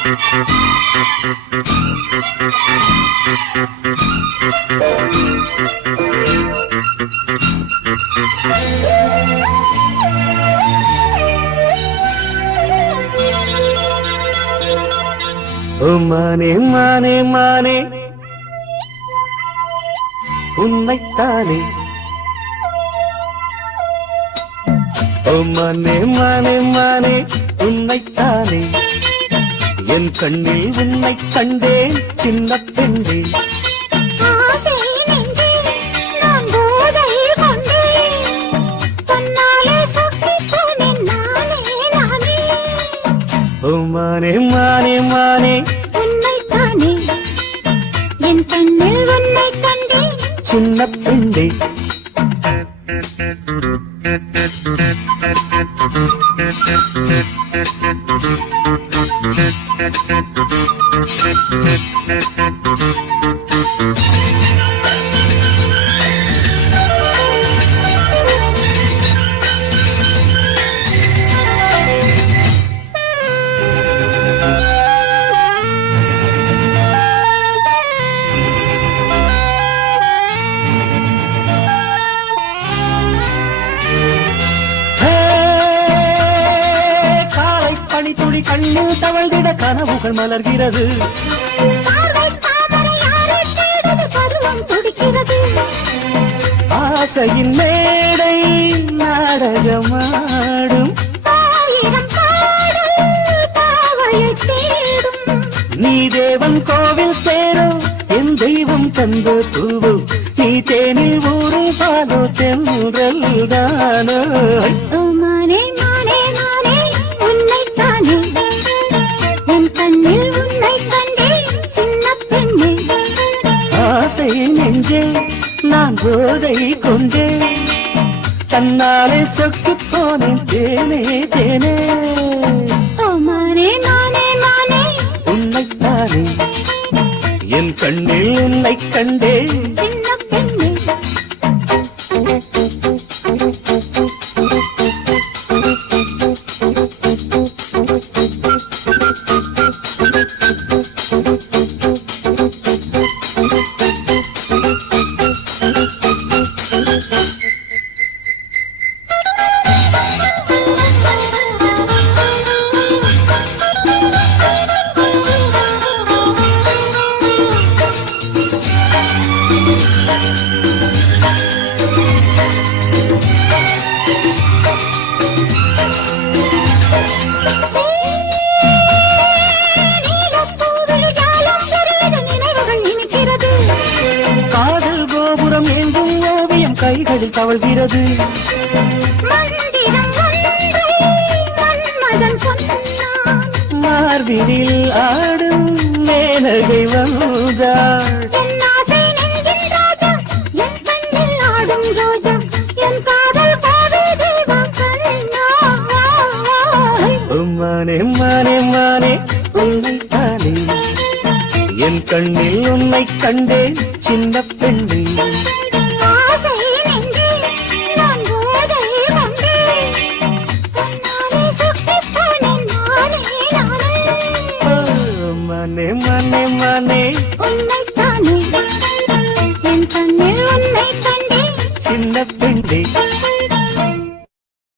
ஓ மானே மானே மானே உன்னைத்தானே. ஓ மானே மானே மானே உன்னைத்தானே. என் கண்ணில் உன்னை கண்டேன் சின்ன பெண்ணே. ஓ மானே மானே மானே உன்னைத்தானே. என் கண்ணில் உன்னை கண்டேன் சின்ன பெண்ணே. துளி கண்ணில் தவழ்ந்திட கனவுகள் மலர்கிறது. ஆசையின் மேடை நாடகமாடும். நீ தேவன் கோவில் தேரோ என் தெய்வம் தந்த பூவோ. நீ தேனில் ஊரும் பாலோ தென்றல் தானோ. ஆசை நெஞ்சே நான் போதை கொண்டே தன்னாலே சொக்கு போனேன் தேனே தேனே. உன்னைத்தானே என் கண்ணில் உன்னை கண்டே. கைகளில் தவழ்கிறது. மார்பினில் ஆடும் மேனகை வந்தாள். மானே மானே மானே உன்னைத்தானே. என் கண்ணில் உன்னை கண்டேன் சின்ன பெண்ணே. மானே மானே மானே உன்னைத்தானே. என் கண்ணில் உன்னை கண்டேன் சின்ன பெண்ணே.